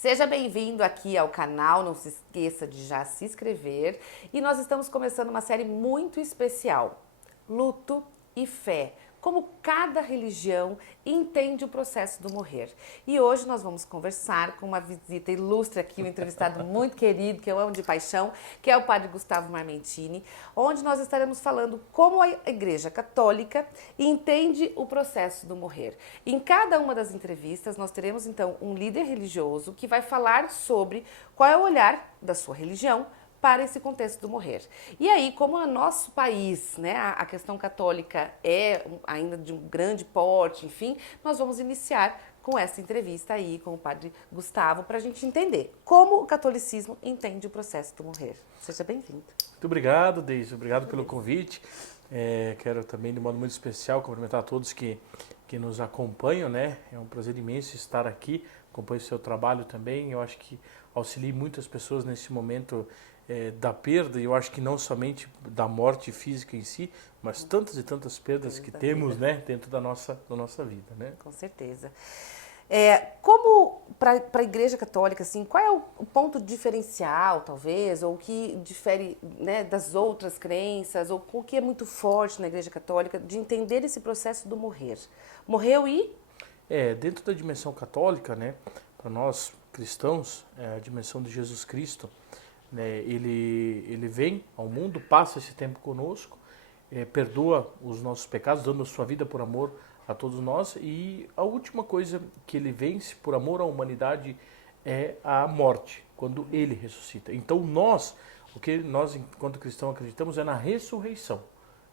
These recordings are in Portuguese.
Seja bem-vindo aqui ao canal, não se esqueça de já se inscrever. E nós estamos começando uma série muito especial, Luto e Fé. Como cada religião entende o processo do morrer. E hoje nós vamos conversar com uma visita ilustre aqui, um entrevistado muito querido, que eu amo de paixão, que é o Padre Gustavo Marmentini, onde nós estaremos falando como a Igreja Católica entende o processo do morrer. Em cada uma das entrevistas, nós teremos então um líder religioso que vai falar sobre qual é o olhar da sua religião para esse contexto do morrer. E aí, como o nosso país, né, a questão católica é ainda de um grande porte, enfim, nós vamos iniciar com essa entrevista aí com o Padre Gustavo para a gente entender como o catolicismo entende o processo do morrer. Seja bem-vindo. Muito obrigado, Deise. Obrigado pelo convite. Quero também, de modo muito especial, cumprimentar a todos que nos acompanham, né? É um prazer imenso estar aqui. Acompanho o seu trabalho também. Eu acho que auxilio muitas pessoas nesse momento da perda. E eu acho que não somente da morte física em si, mas tantas e tantas perdas que temos, né? Dentro da nossa vida, né? Com certeza. Como para a Igreja Católica, assim, qual é o ponto diferencial, talvez, ou o que difere, né, das outras crenças, ou o que é muito forte na Igreja Católica de entender esse processo do morrer? Morreu e? Dentro da dimensão católica, né, para nós cristãos, a dimensão de Jesus Cristo, né, ele vem ao mundo, passa esse tempo conosco, perdoa os nossos pecados, dando a sua vida por amor a todos nós, e a última coisa que ele vence por amor à humanidade é a morte, quando ele ressuscita. Então o que nós enquanto cristãos acreditamos é na ressurreição,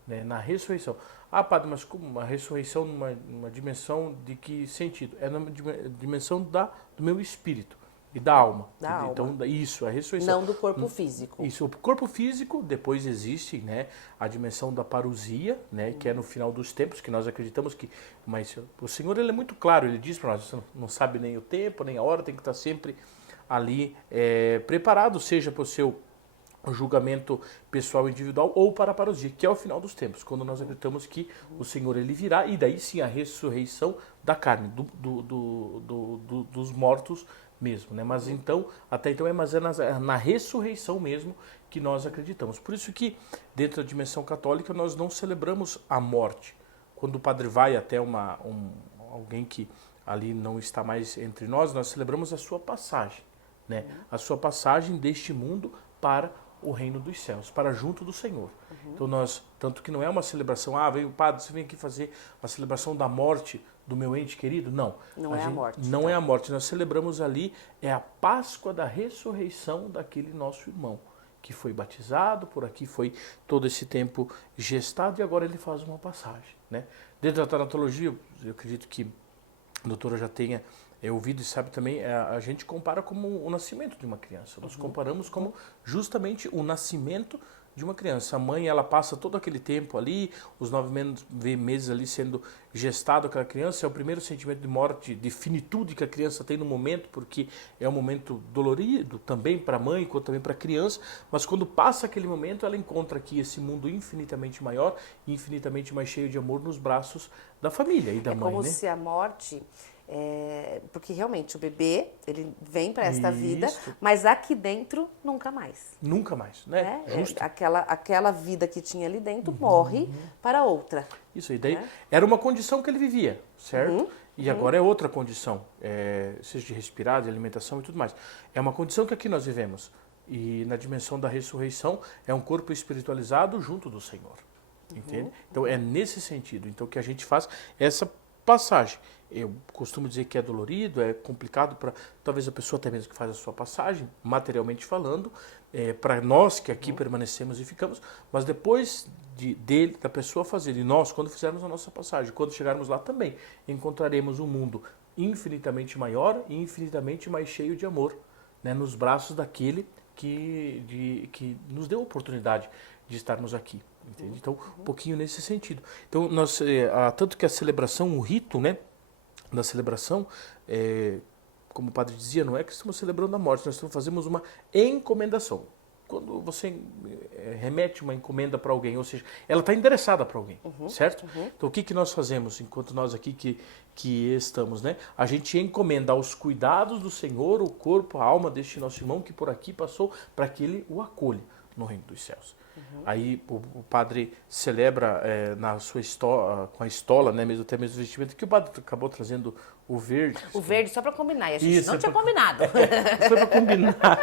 né? Na ressurreição. Ah, padre, mas como uma ressurreição numa dimensão de que sentido? É na dimensão do meu espírito e da alma. Da Então, alma. isso, a ressurreição. Não do corpo físico. Isso, o corpo físico, depois existe, né, a dimensão da parousia, né, que é no final dos tempos, que nós acreditamos que... Mas o Senhor, ele é muito claro, ele diz para nós, você não sabe nem o tempo, nem a hora, tem que estar sempre ali preparado, seja para o seu julgamento pessoal individual ou para a parousia, que é o final dos tempos, quando nós acreditamos que o Senhor ele virá, e daí sim a ressurreição da carne, dos mortos mesmo, né? Mas então, até então é na ressurreição mesmo que nós acreditamos. Por isso que dentro da dimensão católica nós não celebramos a morte. Quando o padre vai até alguém que ali não está mais entre nós celebramos a sua passagem, né? A sua passagem deste mundo para o reino dos céus, para junto do Senhor. Então tanto que não é uma celebração, veio o padre, você vem aqui fazer a celebração da morte do meu ente querido? Não. Não é a morte. Não é a morte. Nós celebramos ali, a Páscoa da ressurreição daquele nosso irmão, que foi batizado, por aqui foi todo esse tempo gestado, e agora ele faz uma passagem, né? Dentro da tanatologia, eu acredito que a doutora já tenha ouvido e sabe também, a gente compara como o nascimento de uma criança. Nós comparamos como justamente o nascimento de uma criança. A mãe, ela passa todo aquele tempo ali, os 9 meses ali sendo gestado aquela criança, é o primeiro sentimento de morte, de finitude que a criança tem no momento, porque é um momento dolorido também para a mãe, quanto também para a criança, mas quando passa aquele momento, ela encontra aqui esse mundo infinitamente maior, infinitamente mais cheio de amor nos braços da família e da mãe, como né? se a morte... porque realmente o bebê, ele vem para esta vida, mas aqui dentro nunca mais. Nunca mais, né? Justo. Aquela vida que tinha ali dentro morre para outra. Isso aí, daí era uma condição que ele vivia, certo? E agora é outra condição, seja de respirar, de alimentação e tudo mais. É uma condição que aqui nós vivemos. E na dimensão da ressurreição é um corpo espiritualizado junto do Senhor. Entende? Então é nesse sentido então que a gente faz essa passagem. Eu costumo dizer que é dolorido, é complicado para talvez a pessoa até mesmo que faz a sua passagem, materialmente falando, para nós que aqui permanecemos e ficamos, mas depois da pessoa fazer, e nós, quando fizermos a nossa passagem, quando chegarmos lá também, encontraremos um mundo infinitamente maior e infinitamente mais cheio de amor, né, nos braços daquele que nos deu a oportunidade de estarmos aqui. Entende? Então, um pouquinho nesse sentido. Então, tanto que a celebração, o rito, né, da celebração, como o padre dizia, não é que estamos celebrando a morte, nós fazemos uma encomendação. quando você remete uma encomenda para alguém, ou seja, ela está endereçada para alguém, certo? Então o que nós fazemos enquanto nós aqui que estamos, né? A gente encomenda aos cuidados do Senhor o corpo, a alma deste nosso irmão que por aqui passou, para que ele o acolha no reino dos céus. Aí o padre celebra na sua com a estola, né, mesmo, até mesmo o vestimento, que o padre acabou trazendo o verde. O verde só para combinar, e a gente Isso, não tinha combinado. Foi para combinar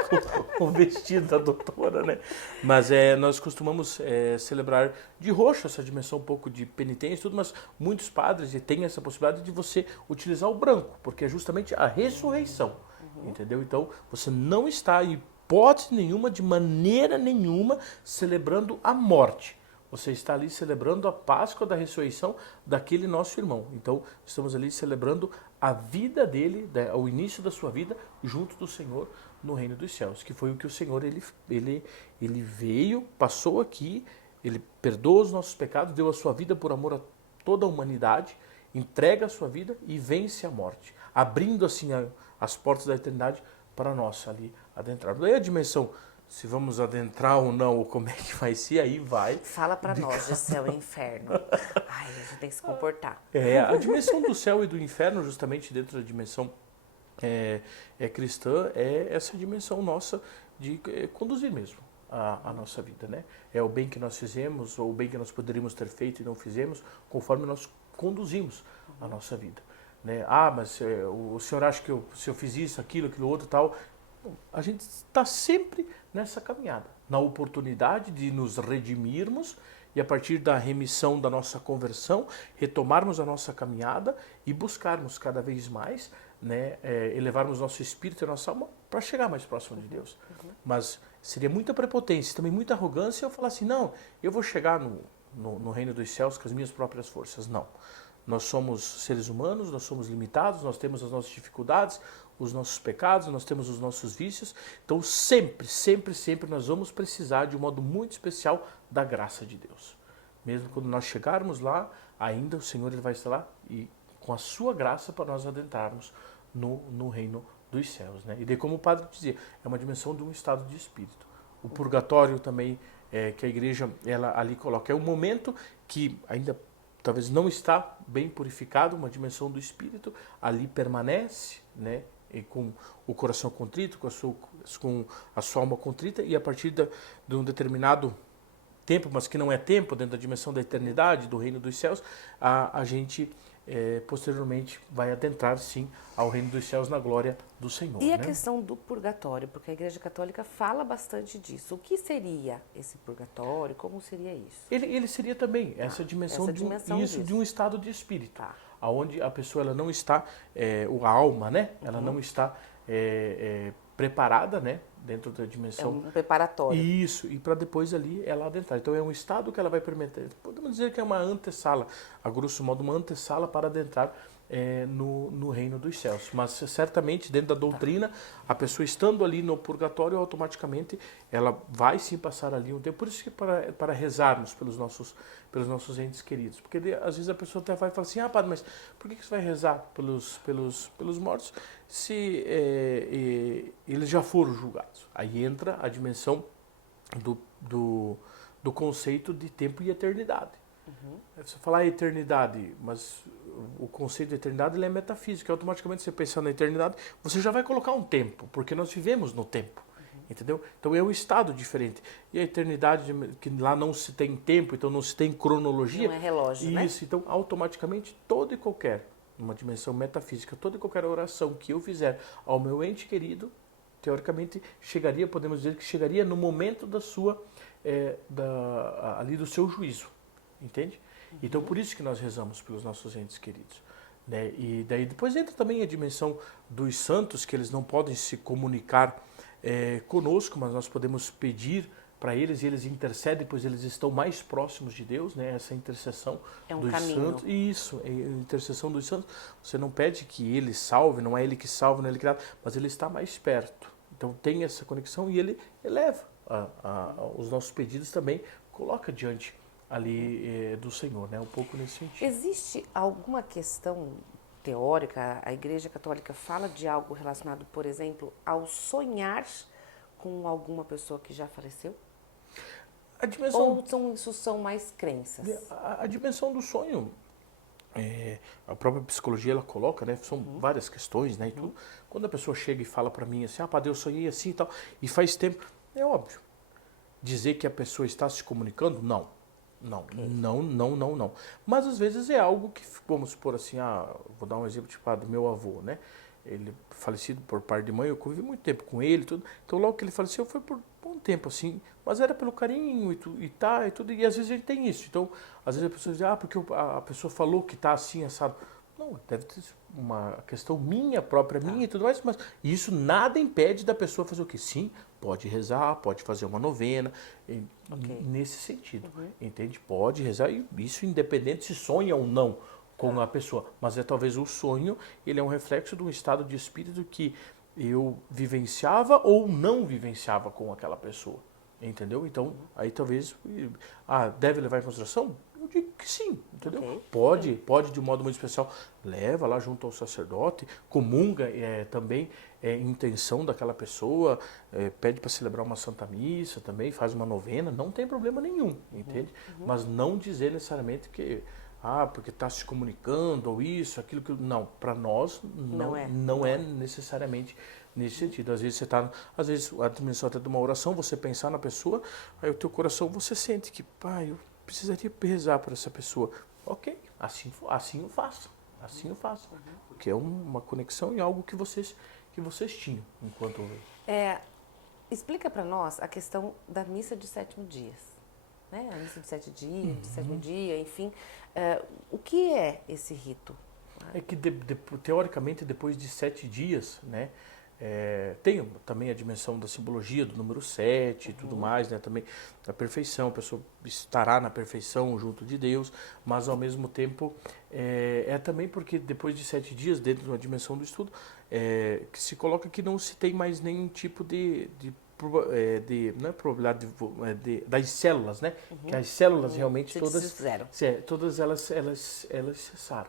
com o vestido da doutora, né? Mas nós costumamos celebrar de roxo essa dimensão um pouco de penitência e tudo, mas muitos padres têm essa possibilidade de você utilizar o branco, porque é justamente a ressurreição, entendeu? Então, você não está em hipótese nenhuma, de maneira nenhuma, celebrando a morte. Você está ali celebrando a Páscoa da ressurreição daquele nosso irmão. Então, estamos ali celebrando a vida dele, o início da sua vida, junto do Senhor no reino dos céus. Que foi o que o Senhor, ele veio, passou aqui, ele perdoa os nossos pecados, deu a sua vida por amor a toda a humanidade, entrega a sua vida e vence a morte, abrindo assim as portas da eternidade para nós ali adentrarmos. Daí a dimensão, se vamos adentrar ou não, ou como é que vai ser, aí vai. Fala para nós de céu e inferno. Ai, a gente tem que se comportar. A dimensão do céu e do inferno, justamente dentro da dimensão cristã, é essa dimensão nossa de conduzir mesmo a nossa vida, né? É o bem que nós fizemos, ou o bem que nós poderíamos ter feito e não fizemos, conforme nós conduzimos a nossa vida. Né? Mas o senhor acha que se eu fiz isso, aquilo outro tal... A gente está sempre nessa caminhada, na oportunidade de nos redimirmos e a partir da remissão da nossa conversão, retomarmos a nossa caminhada e buscarmos cada vez mais, né, elevarmos nosso espírito e nossa alma para chegar mais próximo de Deus. Mas seria muita prepotência, também muita arrogância eu falar assim, não, eu vou chegar no reino dos céus com as minhas próprias forças. Não. Nós somos seres humanos, nós somos limitados, nós temos as nossas dificuldades, os nossos pecados, nós temos os nossos vícios. Então sempre, sempre, sempre nós vamos precisar de um modo muito especial da graça de Deus. Mesmo quando nós chegarmos lá, ainda o Senhor ele vai estar lá e com a sua graça para nós adentrarmos no reino dos céus. Né? E daí, como o padre dizia, é uma dimensão de um estado de espírito. O purgatório também, que a igreja ela ali coloca, é um momento que ainda talvez não está bem purificado, uma dimensão do espírito, ali permanece, né, e com o coração contrito, com a sua alma contrita, e a partir de um determinado tempo, mas que não é tempo, dentro da dimensão da eternidade, do reino dos céus, a gente posteriormente vai adentrar, sim, ao reino dos céus na glória do Senhor. E a né? questão do purgatório, porque a Igreja Católica fala bastante disso. O que seria esse purgatório? Como seria isso? Ele seria também essa dimensão, de um estado de espírito, aonde a pessoa ela não está, a alma, né? Ela não está preparada, né? Dentro da dimensão. É um preparatório. Isso, e para depois ali ela adentrar. Então é um estado que ela vai permitir. Podemos dizer que é uma antessala, a grosso modo, uma antessala para adentrar no reino dos céus. Mas certamente dentro da doutrina, a pessoa estando ali no purgatório, automaticamente ela vai sim passar ali um tempo. Por isso que para rezarmos pelos nossos entes queridos. Porque às vezes a pessoa até vai falar assim, padre, mas por que você vai rezar pelos mortos se eles já foram julgados? Aí entra a dimensão do conceito de tempo e eternidade. Você falar eternidade, mas o conceito de eternidade ele é metafísico. Automaticamente você pensando na eternidade, você já vai colocar um tempo, porque nós vivemos no tempo. Entendeu? Então é um estado diferente. E a eternidade, que lá não se tem tempo, então não se tem cronologia. Não é relógio, né? Isso, então automaticamente toda e qualquer, numa dimensão metafísica, toda e qualquer oração que eu fizer ao meu ente querido, teoricamente chegaria, podemos dizer que chegaria no momento da sua, ali do seu juízo. Entende? Então por isso que nós rezamos pelos nossos entes queridos. Né? E daí depois entra também a dimensão dos santos, que eles não podem se comunicar conosco, mas nós podemos pedir para eles e eles intercedem, pois eles estão mais próximos de Deus, né? Essa intercessão dos santos. Isso, a intercessão dos santos. Você não pede que ele salve, não é ele que salva, não é ele que dá, mas ele está mais perto. Então tem essa conexão e ele eleva os nossos pedidos também, coloca diante ali do Senhor, né? Um pouco nesse sentido. Existe alguma questão teórica? A Igreja Católica fala de algo relacionado, por exemplo, ao sonhar com alguma pessoa que já faleceu? A dimensão, Ou isso são mais crenças? a dimensão do sonho, a própria psicologia ela coloca, né? São várias questões, né? E tudo. Quando a pessoa chega e fala para mim assim, padre, eu sonhei assim e tal, e faz tempo, é óbvio. Dizer que a pessoa está se comunicando, não. Não, Ok. não. Mas às vezes é algo que, vamos supor assim, vou dar um exemplo tipo, do meu avô, né? Ele falecido por parte de mãe, eu convivi muito tempo com ele, tudo. Então logo que ele faleceu foi por um tempo assim, mas era pelo carinho e tudo, e às vezes a gente tem isso. Então, às vezes a pessoa diz, porque a pessoa falou que está assim, assado. Não, deve ter uma questão minha, própria minha e tudo mais, mas isso nada impede da pessoa fazer o quê? Sim, pode rezar, pode fazer uma novena, nesse sentido, entende? Pode rezar, e isso independente se sonha ou não com a pessoa, mas talvez o sonho, ele é um reflexo de um estado de espírito que eu vivenciava ou não vivenciava com aquela pessoa, entendeu? Então, aí talvez, deve levar em consideração? Eu digo que sim, entendeu? Ok. Pode de um modo muito especial, leva lá junto ao sacerdote, comunga também intenção daquela pessoa, pede para celebrar uma santa missa também, faz uma novena, não tem problema nenhum, entende? Mas não dizer necessariamente que porque está se comunicando ou isso, aquilo que não, para nós não é necessariamente nesse sentido. Às vezes você está, às vezes a dimensão até de uma oração, você pensar na pessoa, aí o teu coração você sente que, eu precisaria rezar por essa pessoa. Ok, assim eu faço. Assim eu faço. Porque é uma conexão e algo que vocês tinham enquanto. Explica para nós a questão da missa de 7 dias. Né? A missa de 7 dias, de 7º dia, enfim. O que é esse rito? É que, teoricamente, depois de 7 dias, né, tem também a dimensão da simbologia do número 7 e tudo mais, né, também da perfeição, a pessoa estará na perfeição junto de Deus, mas ao mesmo tempo também porque depois de 7 dias, dentro da dimensão do estudo, que se coloca que não se tem mais nenhum tipo não é probabilidade das células, né? Que as células realmente todas elas cessaram.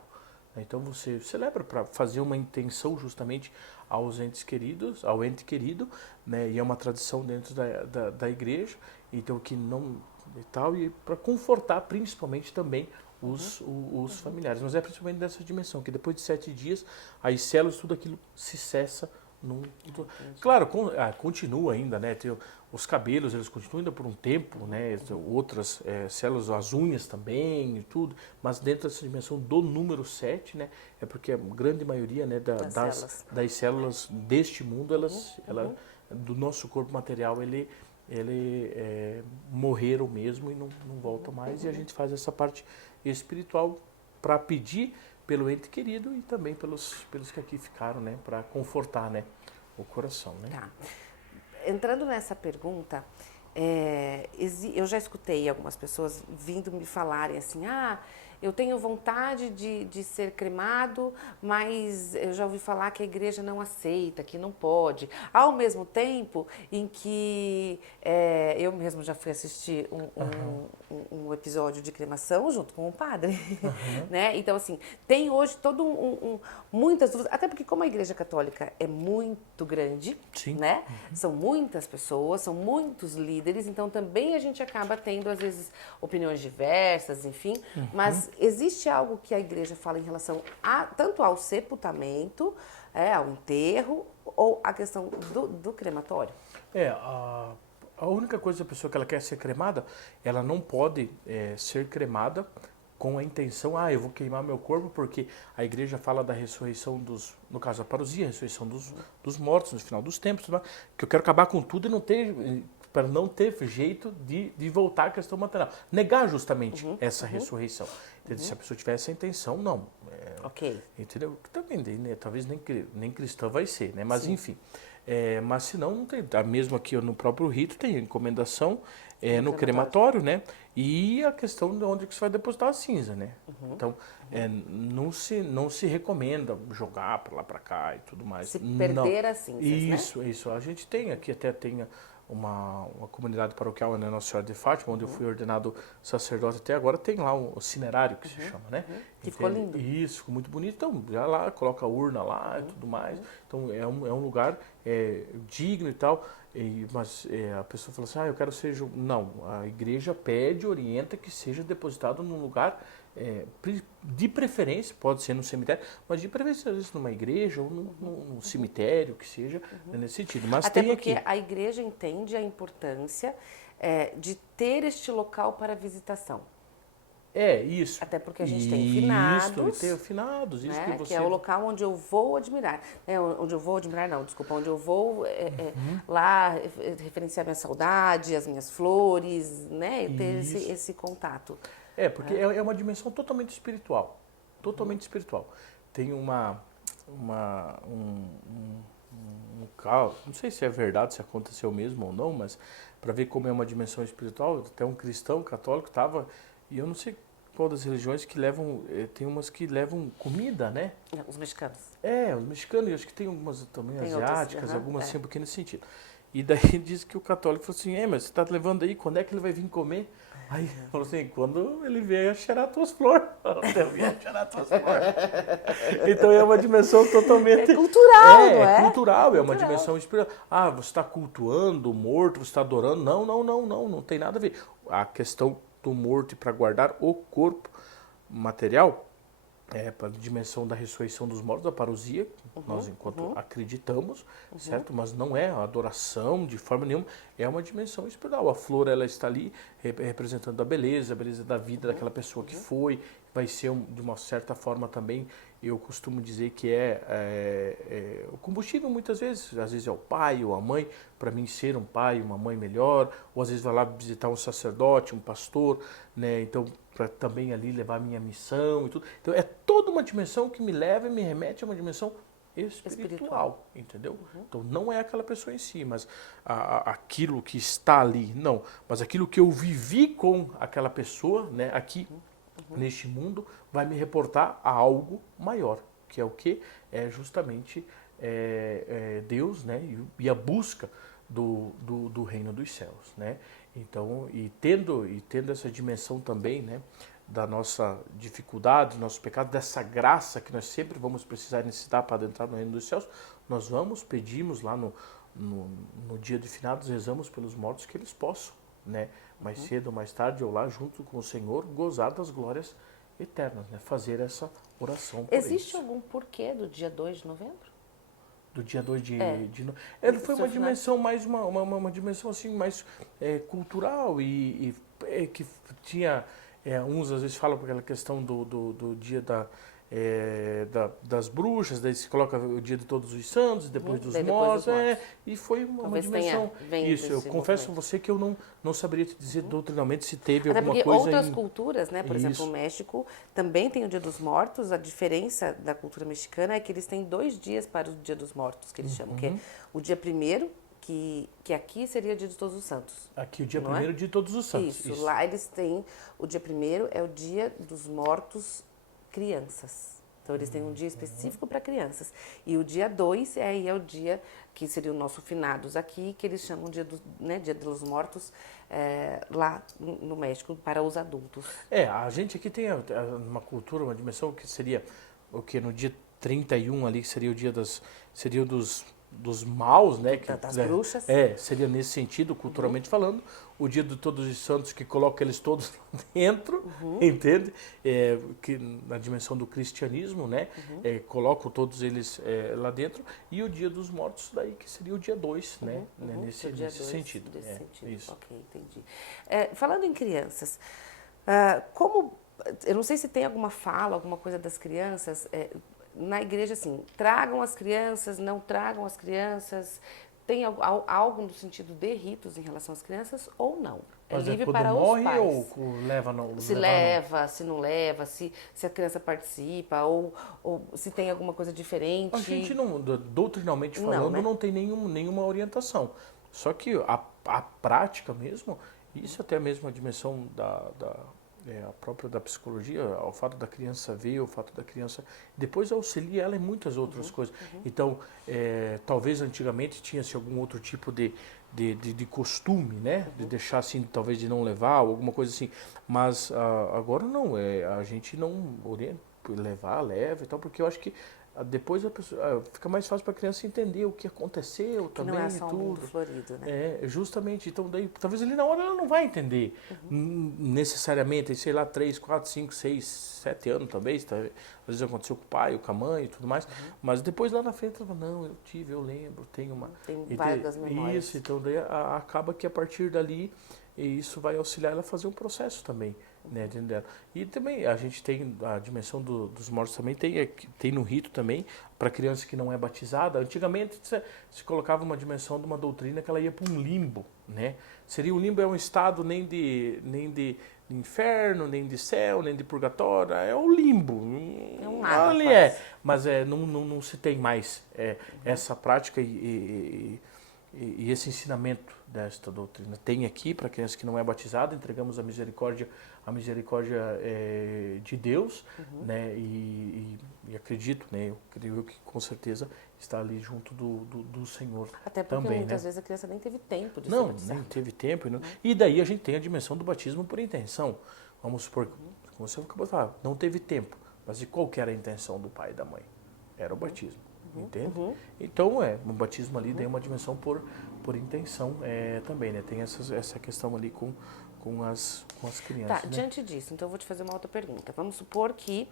Então você celebra para fazer uma intenção justamente aos entes queridos, ao ente querido, né? E é uma tradição dentro da igreja, então que não e tal, e para confortar principalmente também os familiares. Mas é principalmente dessa dimensão, que depois de 7 dias, as células, tudo aquilo se cessa. Claro, continua ainda, né? Tem os cabelos, eles continuam ainda por um tempo, né? Outras células, as unhas também e tudo, mas dentro dessa dimensão do número 7, né? É porque a grande maioria, né, das células deste mundo, do nosso corpo material, ele morreram mesmo e não volta mais, e a gente faz essa parte espiritual para pedir pelo ente querido e também pelos que aqui ficaram, né, para confortar, né, o coração, né? Tá. Entrando nessa pergunta, eu já escutei algumas pessoas vindo me falarem assim, eu tenho vontade de ser cremado, mas eu já ouvi falar que a igreja não aceita, que não pode. Ao mesmo tempo em que eu mesmo já fui assistir um episódio de cremação junto com o padre, né? Então, assim, tem hoje muitas dúvidas, até porque como a igreja católica é muito grande, Sim. né? São muitas pessoas, são muitos líderes, então também a gente acaba tendo, às vezes, opiniões diversas, enfim, mas existe algo que a igreja fala em relação tanto ao sepultamento, ao enterro, ou a questão do crematório? A única coisa da pessoa que ela quer ser cremada, ela não pode ser cremada com a intenção, eu vou queimar meu corpo porque a igreja fala da ressurreição no caso a parousia, a ressurreição dos mortos no final dos tempos, que eu quero acabar com tudo e não ter, para não ter jeito de voltar à questão material. Negar justamente essa ressurreição. Entendeu? Se a pessoa tiver essa intenção, não. Ok. Entendeu? Também, né, talvez nem cristã vai ser, né? Mas enfim. Mas se não tem. Mesmo aqui no próprio rito tem encomendação no crematório, né? E a questão de onde que você vai depositar a cinza, né? Então, não se recomenda jogar para lá para cá e tudo mais. Se perder as cinzas, Isso. A gente tem aqui, até tem uma comunidade paroquial na Nossa Senhora de Fátima, onde eu fui ordenado sacerdote até agora, tem lá um cinerário que se chama, né? Que ficou lindo. Isso, ficou muito bonito. Então, já lá, coloca a urna lá e tudo mais. Então, é um lugar digno e tal. Mas a pessoa fala assim, eu quero ser... Não, a igreja pede, orienta que seja depositado num lugar... de preferência, pode ser no cemitério, mas de preferência às vezes numa igreja ou num cemitério, que seja, nesse sentido. Mas Até tem porque aqui. a igreja entende a importância de ter este local para visitação. Isso. Até porque a gente tem finados. Isso, tem finados, isso Né? que você... Que é o local onde eu vou admirar. Onde eu vou admirar, não, desculpa, onde eu vou lá referenciar minha saudade, as minhas flores, né? E ter esse contato. Porque é uma dimensão totalmente espiritual. Totalmente espiritual. Tem um caso, não sei se é verdade, se aconteceu mesmo ou não, mas para ver como é uma dimensão espiritual, até um cristão católico estava, e eu não sei qual das religiões que levam, tem umas que levam comida, né? Os mexicanos. Os mexicanos, e acho que tem algumas também tem asiáticas, outras, algumas assim, um pouquinho nesse sentido. E daí diz que o católico falou assim, mas você está levando aí, quando é que ele vai vir comer? Aí falou assim, quando ele vier cheirar tuas flores. Eu vier cheirar tuas flores. Então é uma dimensão totalmente... É cultural, não é? É cultural, é uma dimensão espiritual. Você está cultuando o morto, você está adorando. Não tem nada a ver. A questão do morto e para guardar o corpo material, para a dimensão da ressurreição dos mortos, da parousia, nós enquanto acreditamos, certo? Mas não é a adoração de forma nenhuma, é uma dimensão espiritual. A flor, ela está ali representando a beleza da vida daquela pessoa que foi, vai ser de uma certa forma também, eu costumo dizer que o combustível muitas vezes, às vezes é o pai ou a mãe, para mim ser um pai, uma mãe melhor, ou às vezes vai lá visitar um sacerdote, um pastor, né? Então, para também ali levar a minha missão e tudo. Então, é toda uma dimensão que me leva e me remete a uma dimensão espiritual. Entendeu? Então, não é aquela pessoa em si, mas aquilo que está ali, não. Mas aquilo que eu vivi com aquela pessoa, né, aqui neste mundo, vai me reportar a algo maior, que é o que? É justamente Deus, né, e a busca do reino dos céus, né? Então, e tendo essa dimensão também, né, da nossa dificuldade, do nosso pecado, dessa graça que nós sempre vamos precisar necessitar para adentrar no reino dos céus, nós pedimos lá no dia de finados, rezamos pelos mortos que eles possam, né, mais cedo ou mais tarde, ou lá junto com o Senhor, gozar das glórias eternas, né, fazer essa oração por Existe eles. algum porquê do dia 2 de novembro? Do dia 2 de ele foi uma dimensão mais uma dimensão assim mais cultural e que tinha uns às vezes falam por aquela questão do dia das bruxas, daí se coloca o dia de Todos os Santos, depois dos mortos, e foi uma dimensão. Isso, eu confesso a você que eu não saberia te dizer doutrinalmente se teve até alguma porque coisa. Outras culturas, né? Por exemplo, o México também tem o Dia dos Mortos. A diferença da cultura mexicana é que eles têm 2 dias para o Dia dos Mortos, que eles chamam, que é o dia 1º, que aqui seria o Dia de Todos os Santos. Aqui o dia 1º de Todos os Santos. Isso, lá eles têm o dia 1º é o Dia dos Mortos Crianças. Então, eles têm um dia específico para crianças. E o dia 2 é o dia que seria o nosso finados aqui, que eles chamam de Dia dos Mortos lá no México para os adultos. A gente aqui tem uma cultura, uma dimensão que seria o que no dia 31 ali, que seria o dia dos maus, né? Das bruxas. Seria nesse sentido, culturalmente falando. O dia de Todos os Santos, que coloca eles todos lá dentro, entende? Que na dimensão do cristianismo, né? Colocam todos eles lá dentro. E o dia dos mortos, daí, que seria o dia 2, né? Nesse sentido. Isso. Ok, entendi. Falando em crianças, eu não sei se tem alguma fala, alguma coisa das crianças... na igreja, assim, tragam as crianças, não tragam as crianças, tem algo no sentido de ritos em relação às crianças ou não? É livre para os pais. Ou leva não? Se leva, se não leva, se a criança participa, ou se tem alguma coisa diferente. A gente não, doutrinalmente falando, não tem nenhuma orientação. Só que a prática mesmo, isso até mesmo a dimensão a própria da psicologia, o fato da criança ver, o fato da criança depois auxilia ela em muitas outras coisas. Então, talvez antigamente tinha-se algum outro tipo de costume, né? De deixar assim, talvez de não levar, ou alguma coisa assim. Mas agora não, a gente não orienta, levar, leva e tal, porque eu acho que depois a pessoa, fica mais fácil para a criança entender o que aconteceu Que também não é e só um tudo. mundo florido, né? Justamente. Então, daí, talvez ali na hora ela não vai entender necessariamente, sei lá, 3, 4, 5, 6, 7 anos talvez. Às vezes aconteceu com o pai, ou com a mãe e tudo mais. Mas depois lá na frente ela fala, não, eu tive, eu lembro, tenho uma... Tem vagas memórias. Isso, então daí acaba que a partir dali isso vai auxiliar ela a fazer um processo também, né, dentro dela. E também a gente tem a dimensão dos mortos também, tem no rito também, para criança que não é batizada. Antigamente se colocava uma dimensão de uma doutrina que ela ia para um limbo, né? Seria o limbo é um estado nem de inferno, nem de céu, nem de purgatório, é o limbo. É um nada, Ali quase. mas não se tem mais essa prática e esse ensinamento desta doutrina. Tem aqui para criança que não é batizada, entregamos a misericórdia de Deus, né? E acredito, né? Eu creio que com certeza está ali junto do Senhor. Até porque também, muitas né? vezes a criança nem teve tempo de ser Não, batizada. nem teve tempo. E daí a gente tem a dimensão do batismo por intenção. Vamos supor, como você acabou de falar, não teve tempo. Mas e qual que era a intenção do pai e da mãe? Era o batismo. Entende? Então, um batismo ali tem uma dimensão por intenção também, né? Tem essa questão ali com as crianças. Tá, né? diante disso, então eu vou te fazer uma outra pergunta. Vamos supor que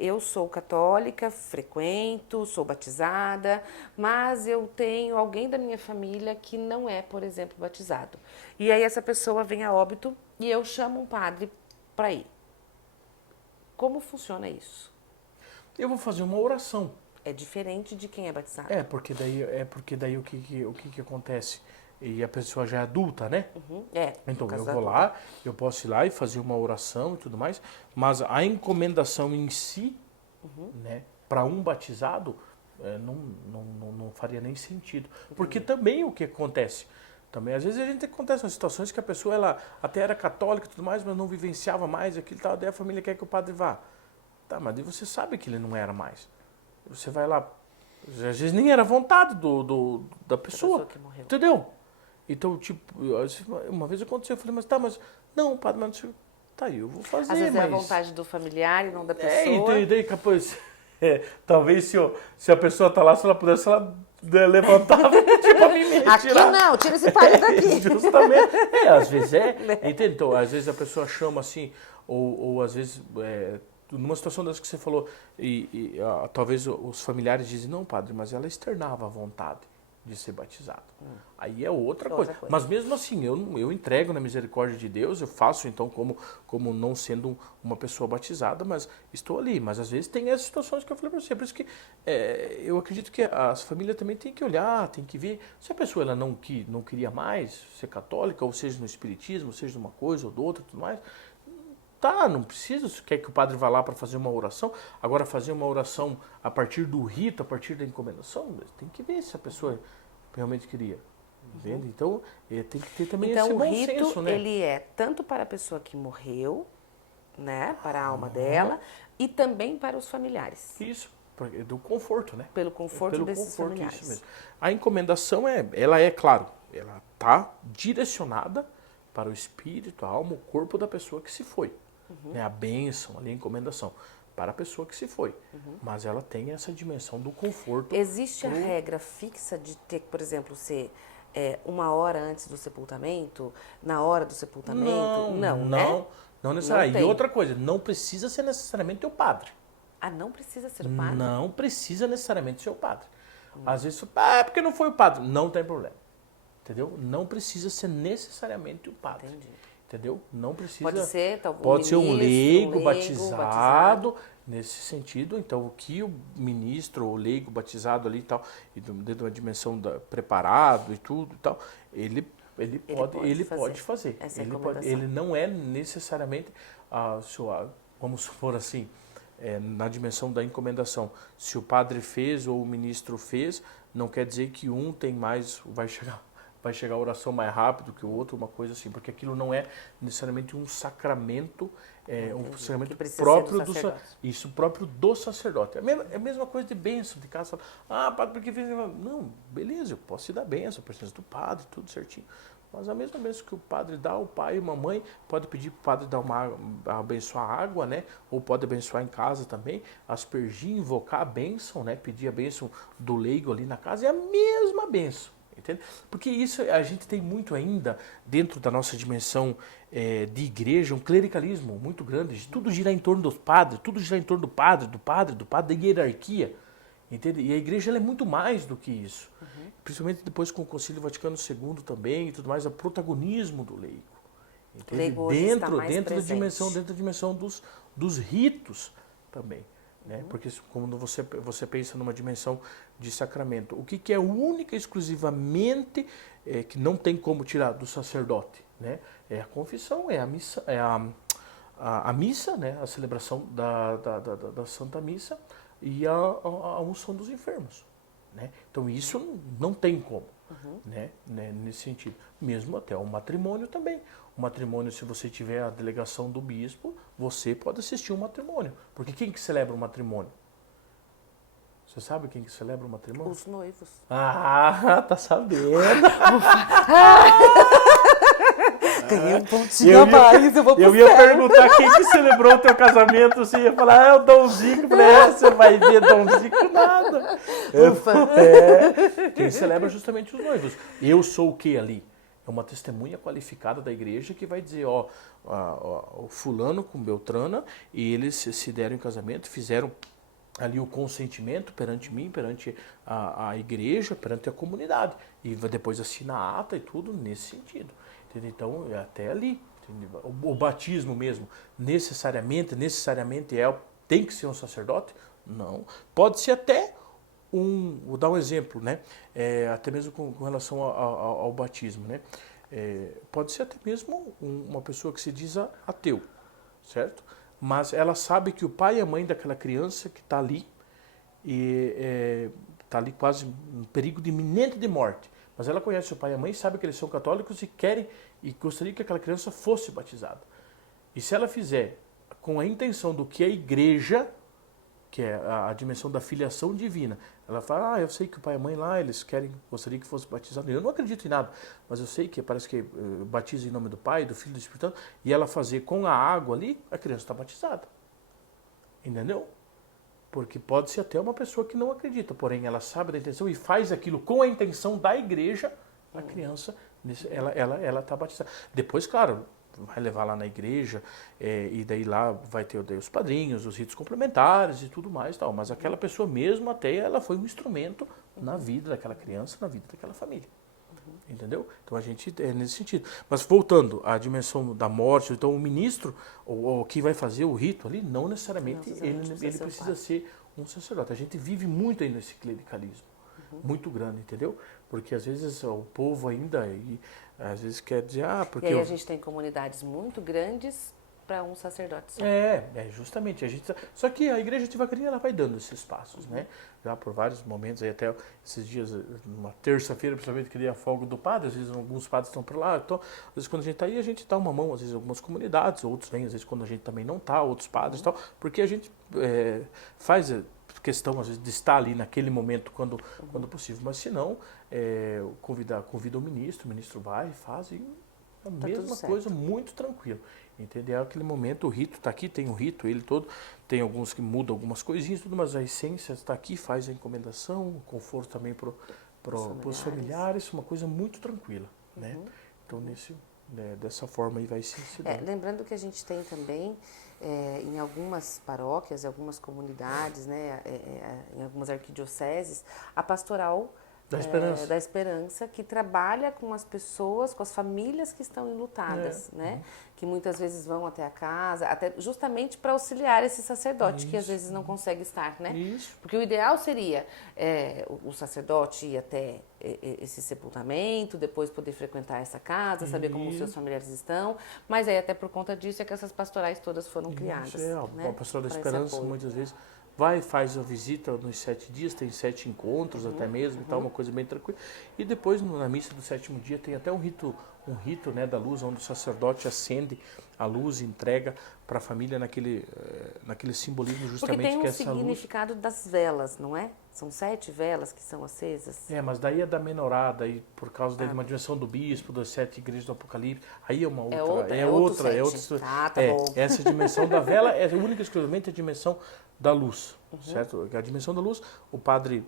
eu sou católica, frequento, sou batizada, mas eu tenho alguém da minha família que não é, por exemplo, batizado. E aí essa pessoa vem a óbito e eu chamo um padre para ir. Como funciona isso? Eu vou fazer uma oração. É diferente de quem é batizado. Porque daí o que acontece? E a pessoa já é adulta, né? no Então, caso eu da vou adulta. lá, eu posso ir lá e fazer uma oração e tudo mais, mas a encomendação em si, né, para um batizado, não faria nem sentido. Porque também o que acontece? Também, às vezes a gente acontece em situações que a pessoa ela até era católica e tudo mais, mas não vivenciava mais aquilo e tal, daí a família quer que o padre vá. Tá, mas daí você sabe que ele não era mais. Você vai lá, às vezes nem era vontade da pessoa, que morreu. entendeu? Então, tipo, uma vez aconteceu, eu falei, mas não, padre, mas tá aí, eu vou fazer, Às vezes mas... é a vontade do familiar e não da então, pessoa. e daí capaz, talvez se a pessoa tá lá, se ela pudesse, ela levantava e tipo, a mim me Aqui retirar. não, tira esse padre daqui. Justamente. Às vezes entende? Então, às vezes a pessoa chama assim, ou às vezes, numa situação dessa que você falou, talvez os familiares dizem, não, padre, mas ela externava a vontade de ser batizado. Aí é outra coisa. Mas mesmo assim, eu entrego na misericórdia de Deus, eu faço então como não sendo uma pessoa batizada, mas estou ali. Mas às vezes tem essas situações que eu falei para você. Por isso que eu acredito que as famílias também têm que olhar, têm que ver. Se a pessoa ela não queria mais ser católica, ou seja no espiritismo, ou seja numa coisa ou de outra, tudo mais, tá, não precisa, se quer que o padre vá lá para fazer uma oração. Agora, fazer uma oração a partir do rito, a partir da encomendação, tem que ver se a pessoa realmente queria. Entende? Então, tem que ter também esse Então, o bom rito, senso, né? ele é tanto para a pessoa que morreu, né, para a alma dela, e também para os familiares. Isso, do conforto, né? Pelo conforto desses familiares. Isso mesmo. A encomendação, ela é, claro, ela tá direcionada para o espírito, a alma, o corpo da pessoa que se foi. Né? A bênção, ali, a encomendação, para a pessoa que se foi. Mas ela tem essa dimensão do conforto. Existe a regra fixa de ter, por exemplo, ser 1 hora antes do sepultamento, na hora do sepultamento? Né? Não necessariamente. Não E tem. outra coisa, não precisa ser necessariamente o padre. Ah, não precisa ser o padre? Não precisa necessariamente ser o padre. Às vezes, porque não foi o padre. Não tem problema. Entendeu? Não precisa ser necessariamente o padre. Entendi. Entendeu? Não precisa. Pode ser, Pode ser um leigo batizado. batizado nesse sentido. Então, o que o ministro ou leigo batizado ali e tal, e dentro de uma dimensão preparado e tudo e tal, ele pode fazer. Essa Ele não é necessariamente, vamos supor assim, na dimensão da encomendação. Se o padre fez ou o ministro fez, não quer dizer que um tem mais, vai chegar vai chegar a oração mais rápido que o outro, uma coisa assim, porque aquilo não é necessariamente um sacramento, um sacramento próprio isso próprio do sacerdote. É a mesma coisa de bênção, de casa. Ah, padre, porque fez... Não, beleza, eu posso te dar bênção, a presença do padre, tudo certinho. Mas a mesma bênção que o padre dá, o pai e a mamãe pode pedir para o padre dar abençoar a água, né? Ou pode abençoar em casa também, aspergir, invocar a bênção, né? Pedir a bênção do leigo ali na casa, é a mesma bênção, entende? Porque isso a gente tem muito ainda dentro da nossa dimensão de igreja, um clericalismo muito grande, de tudo girar em torno dos padres, tudo girar em torno do padre, da hierarquia. Entende? E a igreja ela é muito mais do que isso. Principalmente depois com o Concílio Vaticano II também e tudo mais, o protagonismo do leigo. Entende? Leigo Dentro da dimensão dos ritos também. Né? Porque quando você pensa numa dimensão de sacramento, o que é única e exclusivamente que não tem como tirar do sacerdote? Né? É a confissão, é a missa, a missa, né? A celebração da Santa Missa, e a unção dos enfermos. Né? Então isso não tem como, né? Nesse sentido. Mesmo até o matrimônio também. O matrimônio, se você tiver a delegação do bispo, você pode assistir um matrimônio. Porque quem que celebra o matrimônio? Você sabe quem que celebra o matrimônio? Os noivos. Ah, tá sabendo. Ganhei um pontinho a mais, eu ia perguntar quem que celebrou o teu casamento, você ia falar, é o Dom Zico. Eu falei, você vai ver Dom Zico nada. Quem celebra justamente os noivos. Eu sou o que ali? É uma testemunha qualificada da igreja que vai dizer, o fulano com Beltrana, e eles se deram em casamento, fizeram ali o consentimento perante mim, perante a igreja, perante a comunidade. E depois assina a ata e tudo nesse sentido. Entendeu? Então, é até ali. Entendeu? O batismo mesmo, necessariamente tem que ser um sacerdote? Não. Pode ser até vou dar um exemplo, né? Até mesmo com relação ao batismo, né? Pode ser até mesmo uma pessoa que se diz ateu, certo? Mas ela sabe que o pai e a mãe daquela criança que está ali, está ali quase em perigo de iminente de morte, mas ela conhece o pai e a mãe, sabe que eles são católicos e gostaria que aquela criança fosse batizada. E se ela fizer com a intenção do que a igreja, que é a dimensão da filiação divina, ela fala, eu sei que o pai e a mãe lá, gostariam que fosse batizado. Eu não acredito em nada, mas eu sei que parece que batiza em nome do Pai, do Filho e do Espírito Santo, e ela fazer com a água ali, a criança está batizada. Entendeu? Porque pode ser até uma pessoa que não acredita, porém ela sabe da intenção e faz aquilo com a intenção da igreja, a criança, ela está batizada. Depois, claro, vai levar lá na igreja, e daí lá vai ter os padrinhos, os ritos complementares e tudo mais, tal. Mas aquela pessoa mesmo até ela foi um instrumento na vida daquela criança, na vida daquela família. Entendeu? Então a gente é nesse sentido. Mas voltando à dimensão da morte, então o ministro, ou que vai fazer o rito ali, não necessariamente ele precisa ser um sacerdote. A gente vive muito aí nesse clericalismo, muito grande, entendeu? Porque às vezes o povo ainda, às vezes quer dizer, porque... E aí a gente tem comunidades muito grandes para um sacerdote só. Justamente. Só que a igreja devagarinho ela vai dando esses passos, né? Já por vários momentos, aí até esses dias, numa terça-feira, principalmente, que dei a folga do padre, às vezes alguns padres estão por lá, então, às vezes quando a gente está aí, a gente dá uma mão, às vezes algumas comunidades, outros vêm, às vezes quando a gente também não está, outros padres e tal, porque a gente faz questão, às vezes, de estar ali naquele momento quando possível, mas se não, convida o ministro vai, faz, e a mesma coisa, muito tranquilo. Entendeu? É aquele momento, o rito está aqui, tem o rito, ele todo, tem alguns que mudam algumas coisinhas, tudo, mas a essência está aqui, faz a encomendação, o conforto também para os familiares, uma coisa muito tranquila, né? Então, dessa forma aí vai se ensinar. Lembrando que a gente tem também, em algumas paróquias, em algumas comunidades, né, em algumas arquidioceses, a pastoral da Esperança, que trabalha com as pessoas, com as famílias que estão enlutadas, né? Que muitas vezes vão até a casa, até justamente para auxiliar esse sacerdote, que às vezes não consegue estar, né? Porque o ideal seria o sacerdote ir até esse sepultamento, depois poder frequentar essa casa, saber como os seus familiares estão, mas aí até por conta disso é que essas pastorais todas foram criadas. A pastoral da Esperança, muitas vezes, vai, faz a visita nos 7 dias, tem 7 encontros até mesmo, e tal, uma coisa bem tranquila. E depois, na missa do 7º dia, tem até um rito, né, da luz, onde o sacerdote acende a luz e entrega para a família naquele simbolismo Porque justamente tem um que essa luz... significado das velas, não é? São 7 velas que são acesas. Mas daí é da menorada, e por causa de uma dimensão do bispo, das 7 igrejas do Apocalipse, aí é uma outra, É outro 7. Tá bom. Essa dimensão da vela é única e exclusivamente a dimensão da luz, certo? A dimensão da luz, o padre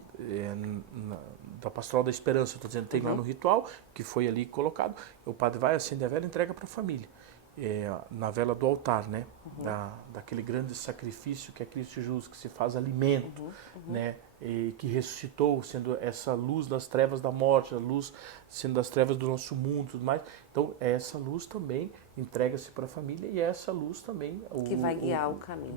da Pastoral da Esperança, estou dizendo, tem lá no ritual, que foi ali colocado, o padre vai, acender a vela e entrega para a família. Na vela do altar, né? Daquele grande sacrifício que é Cristo Jesus, que se faz alimento, né? E que ressuscitou, sendo essa luz das trevas da morte, a luz sendo das trevas do nosso mundo e tudo mais. Então, essa luz também entrega-se para a família e essa luz também... Que vai guiar o caminho.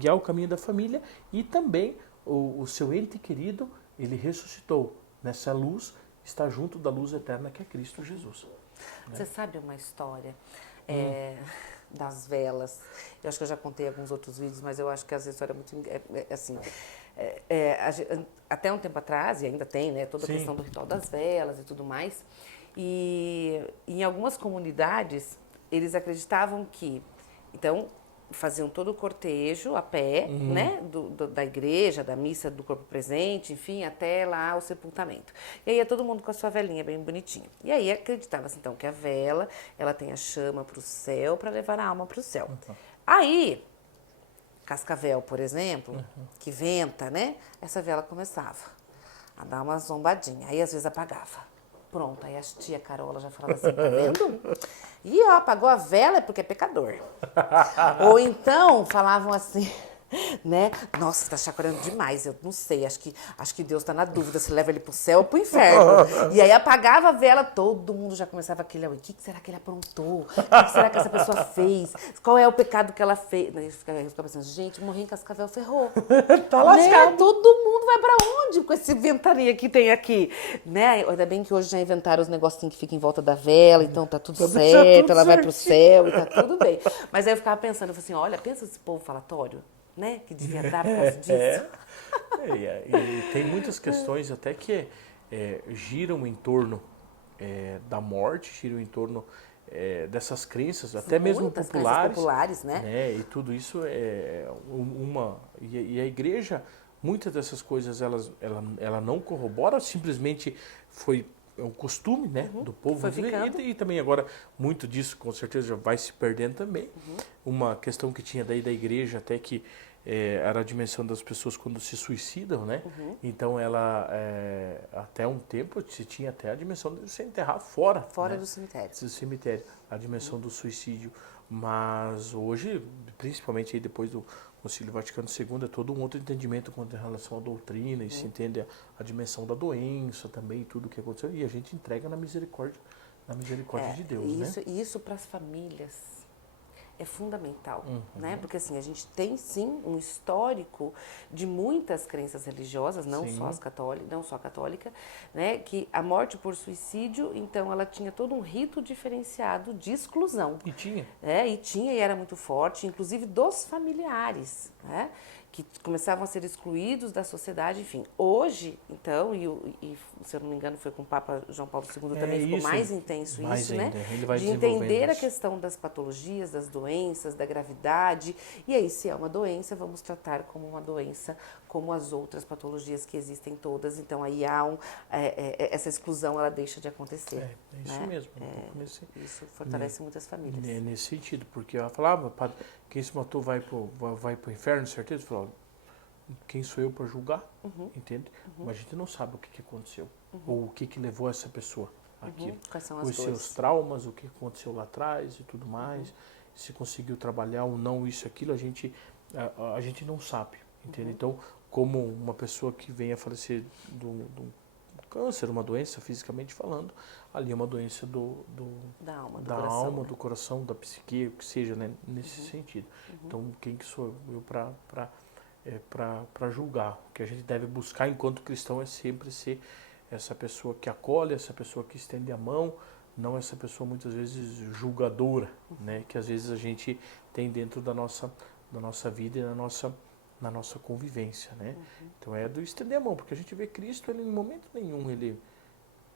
Guiar o caminho da família e também o seu ente querido, ele ressuscitou. Nessa luz, está junto da luz eterna que é Cristo Jesus. Você sabe uma história das velas? Eu acho que eu já contei alguns outros vídeos, mas eu acho que essa história é muito... assim, até um tempo atrás, e ainda tem, né, toda a questão do ritual das velas e tudo mais, e em algumas comunidades, eles acreditavam que, então, faziam todo o cortejo a pé, né, da igreja, da missa do corpo presente, enfim, até lá o sepultamento. E aí ia todo mundo com a sua velinha bem bonitinha. E aí acreditava-se, então, que a vela, ela tem a chama para o céu, para levar a alma para o céu. Aí, Cascavel, por exemplo, que venta, né, essa vela começava a dar uma zombadinha, aí às vezes apagava. Pronto, aí a tia Carola já falava assim, tá vendo? E ó, apagou a vela é porque é pecador. Ou então falavam assim, né? Nossa, tá chacoalhando demais, eu não sei, acho que Deus tá na dúvida se leva ele pro céu ou pro inferno. E aí apagava a vela, todo mundo já começava aquele, o que será que ele aprontou? O que será que essa pessoa fez? Qual é o pecado que ela fez? Eu ficava pensando, gente, morrer em Cascavel ferrou. Tá lascado. Né? Todo mundo vai pra onde com esse ventaria que tem aqui? Né? Ainda bem que hoje já inventaram os negocinhos que ficam em volta da vela, então tá tudo certo, ela vai pro céu e tá tudo bem. Mas aí eu ficava pensando, eu falei assim, olha, pensa esse povo falatório, né? Que devia dar por causa disso. E tem muitas questões até que giram em torno da morte, giram em torno dessas crenças, até mesmo populares, né? E tudo isso é uma... E a igreja, muitas dessas coisas, ela não corrobora, simplesmente foi um costume, né, do povo. E também agora, muito disso, com certeza, já vai se perdendo também. Uma questão que tinha daí da igreja, até que era a dimensão das pessoas quando se suicidam, né? Então, ela, até um tempo, se tinha até a dimensão de se enterrar fora. Fora, né? Do cemitério. A dimensão do suicídio. Mas hoje, principalmente aí depois do Concílio Vaticano II, é todo um outro entendimento quanto em relação à doutrina, e se entende a dimensão da doença também, tudo o que aconteceu, e a gente entrega na misericórdia de Deus, né? Isso para as famílias é fundamental, né? Porque assim, a gente tem sim um histórico de muitas crenças religiosas, não só a católica, né? Que a morte por suicídio, então ela tinha todo um rito diferenciado de exclusão. E tinha. E era muito forte, inclusive dos familiares, né? Que começavam a ser excluídos da sociedade, enfim. Hoje, então, e se eu não me engano foi com o Papa João Paulo II também, ficou mais intenso isso, né? Ele vai de entender a questão das patologias, das doenças, da gravidade. E aí, se é uma doença, vamos tratar como uma doença, como as outras patologias que existem todas. Então, aí há essa exclusão, ela deixa de acontecer. É isso mesmo. Isso fortalece muitas famílias. Nesse sentido, porque ela falava, padre, quem se matou vai pro inferno, certeza? Falava, quem sou eu para julgar? Entende? Mas a gente não sabe o que aconteceu, ou o que levou essa pessoa àquilo. Quais são as os seus traumas, o que aconteceu lá atrás e tudo mais, se conseguiu trabalhar ou não isso, aquilo, a gente não sabe, entende? Então, como uma pessoa que venha a falecer de um câncer, uma doença fisicamente falando, ali é uma doença da alma, do coração, da psique, o que seja, né? Nesse sentido. Então, quem que sou eu para julgar? O que a gente deve buscar enquanto cristão é sempre ser essa pessoa que acolhe, essa pessoa que estende a mão, não essa pessoa muitas vezes julgadora, né? Que às vezes a gente tem dentro da nossa vida e na nossa convivência, né? Então é do estender a mão, porque a gente vê Cristo, ele em momento nenhum, ele,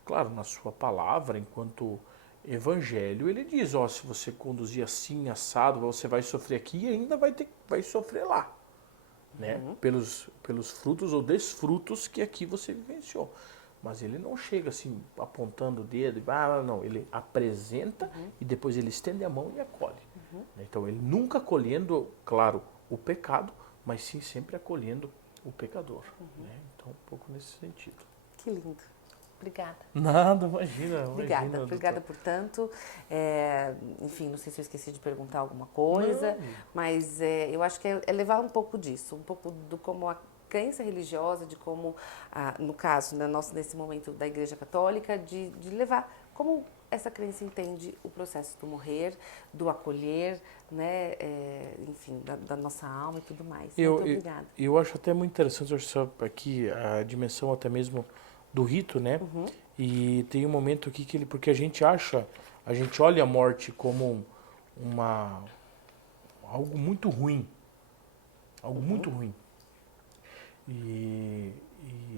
claro, na sua palavra, enquanto evangelho, ele diz, ó, se você conduzir assim, assado, você vai sofrer aqui e ainda vai sofrer lá, né? Pelos frutos ou desfrutos que aqui você vivenciou. Mas ele não chega assim, apontando o dedo, não, ele apresenta e depois ele estende a mão e acolhe. Então ele nunca acolhendo, claro, o pecado, mas sim sempre acolhendo o pecador. Né? Então um pouco nesse sentido. Que lindo. Obrigada. Nada, imagina. Obrigada por tanto. Enfim, não sei se eu esqueci de perguntar alguma coisa, mas eu acho que é levar um pouco disso, um pouco do como a crença religiosa, de como, no caso, nesse momento da Igreja Católica, de levar como essa crença entende o processo do morrer, do acolher, né, enfim, da nossa alma e tudo mais. Muito obrigada. Eu acho até muito interessante, eu acho só aqui a dimensão até mesmo do rito, né? E tem um momento aqui que porque a gente olha a morte como algo muito ruim, algo muito ruim. E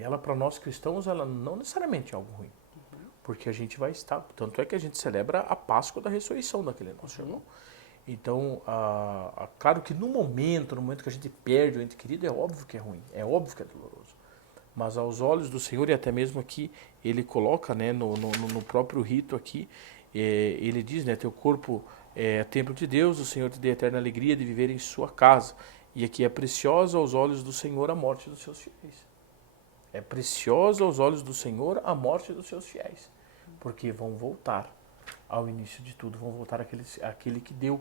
ela para nós cristãos, ela não necessariamente é algo ruim, porque a gente vai estar, tanto é que a gente celebra a Páscoa da ressurreição daquele nosso irmão. Então, claro que no momento que a gente perde o ente querido, é óbvio que é ruim, é óbvio que é doloroso. Mas aos olhos do Senhor, e até mesmo aqui, ele coloca, né, no próprio rito aqui, ele diz, né, teu corpo é templo de Deus, o Senhor te dê a eterna alegria de viver em sua casa. E aqui é preciosa aos olhos do Senhor a morte dos seus fiéis. É preciosa aos olhos do Senhor a morte dos seus fiéis. Porque vão voltar ao início de tudo, vão voltar àquele que deu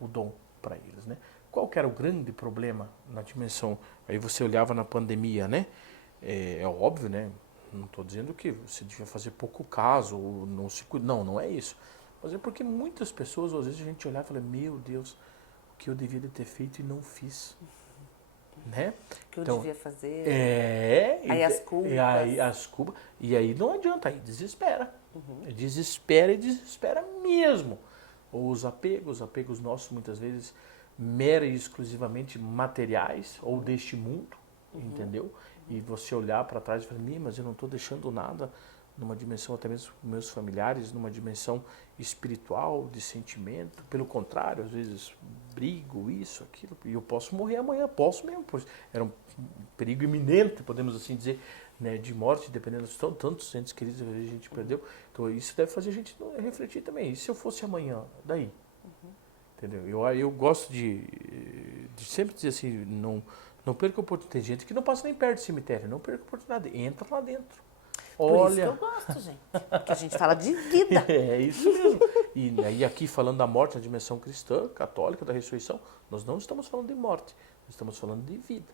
o dom para eles, né? Qual que era o grande problema na dimensão? Aí você olhava na pandemia, né? É óbvio, né? Não estou dizendo que você devia fazer pouco caso, ou não se cuida. Não é isso. Mas é porque muitas pessoas, às vezes, a gente olhava e falava, meu Deus, o que eu devia de ter feito e não fiz. Né? O que eu devia fazer. Aí as culpas. E aí não adianta, aí desespera. Desespera e desespera mesmo. Ou os apegos nossos, muitas vezes, mera e exclusivamente materiais, ou deste mundo, entendeu? E você olhar para trás e falar, mas eu não estou deixando nada numa dimensão, até mesmo com meus familiares, numa dimensão espiritual, de sentimento. Pelo contrário, às vezes brigo, isso, aquilo, e eu posso morrer amanhã, posso mesmo, pois era um perigo iminente, podemos assim dizer, né, de morte, dependendo de tantos entes queridos a gente perdeu. Então isso deve fazer a gente refletir também. E se eu fosse amanhã, daí? Entendeu? Eu gosto de sempre dizer assim, não perca a oportunidade. Tem gente que não passa nem perto do cemitério, não perca a oportunidade, entra lá dentro. Por isso que eu gosto, gente. Porque a gente fala de vida. É isso mesmo. E aqui falando da morte na dimensão cristã, católica, da ressurreição, nós não estamos falando de morte, nós estamos falando de vida.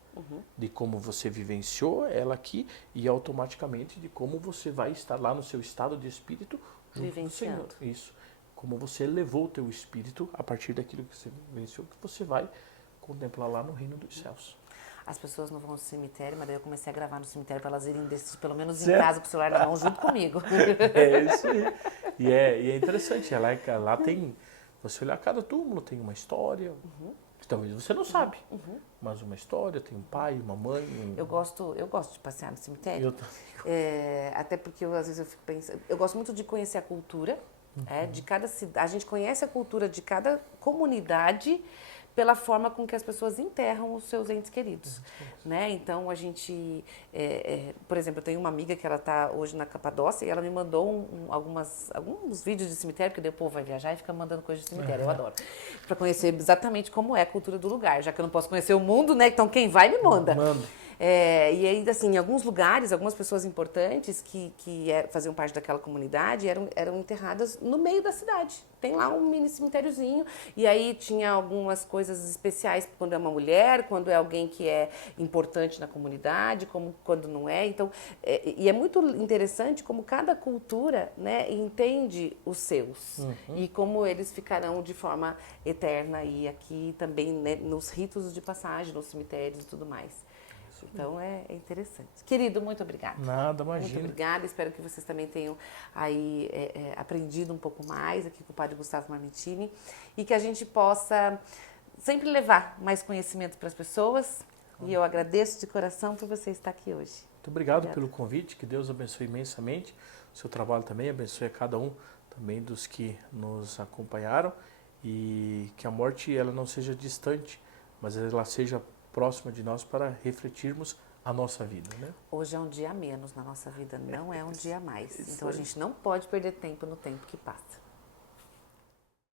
De como você vivenciou ela aqui e automaticamente de como você vai estar lá no seu estado de espírito junto do Senhor. Isso. Como você levou o teu espírito a partir daquilo que você vivenciou, que você vai contemplar lá no reino dos céus. As pessoas não vão ao cemitério, mas daí eu comecei a gravar no cemitério para elas irem desses, pelo menos em casa, com o celular na mão, junto comigo. É isso aí. E é interessante, lá tem, você olhar, cada túmulo tem uma história, que talvez você não sabe, mas uma história, tem um pai, uma mãe. Eu gosto de passear no cemitério. Eu também. Até porque às vezes eu fico pensando, eu gosto muito de conhecer a cultura, de cada cidade. A gente conhece a cultura de cada comunidade pela forma com que as pessoas enterram os seus entes queridos, né? Então, a gente... por exemplo, eu tenho uma amiga que ela está hoje na Capadócia e ela me mandou alguns vídeos de cemitério, porque daí o povo vai viajar e fica mandando coisas de cemitério, eu adoro. Para conhecer exatamente como é a cultura do lugar, já que eu não posso conhecer o mundo, né? Então, quem vai, me manda. E ainda assim, em alguns lugares, algumas pessoas importantes que faziam parte daquela comunidade eram enterradas no meio da cidade. Tem lá um mini cemitériozinho e aí tinha algumas coisas especiais quando é uma mulher, quando é alguém que é importante na comunidade, como quando não é. Então, e é muito interessante como cada cultura, né, entende os seus e como eles ficarão de forma eterna e aqui também, né, nos ritos de passagem, nos cemitérios e tudo mais. Então é interessante. Querido, muito obrigada. Nada, imagina. Muito obrigada. Espero que vocês também tenham aí aprendido um pouco mais aqui com o Padre Gustavo Marmitini e que a gente possa sempre levar mais conhecimento para as pessoas, E eu agradeço de coração por você estar aqui hoje. Muito obrigado Obrigada. pelo convite, que Deus abençoe imensamente o seu trabalho também, abençoe a cada um também dos que nos acompanharam e que a morte ela não seja distante, mas ela seja próxima de nós para refletirmos a nossa vida, né? Hoje é um dia a menos na nossa vida, não é um dia a mais. Isso Então a aí. gente não pode perder tempo no tempo que passa.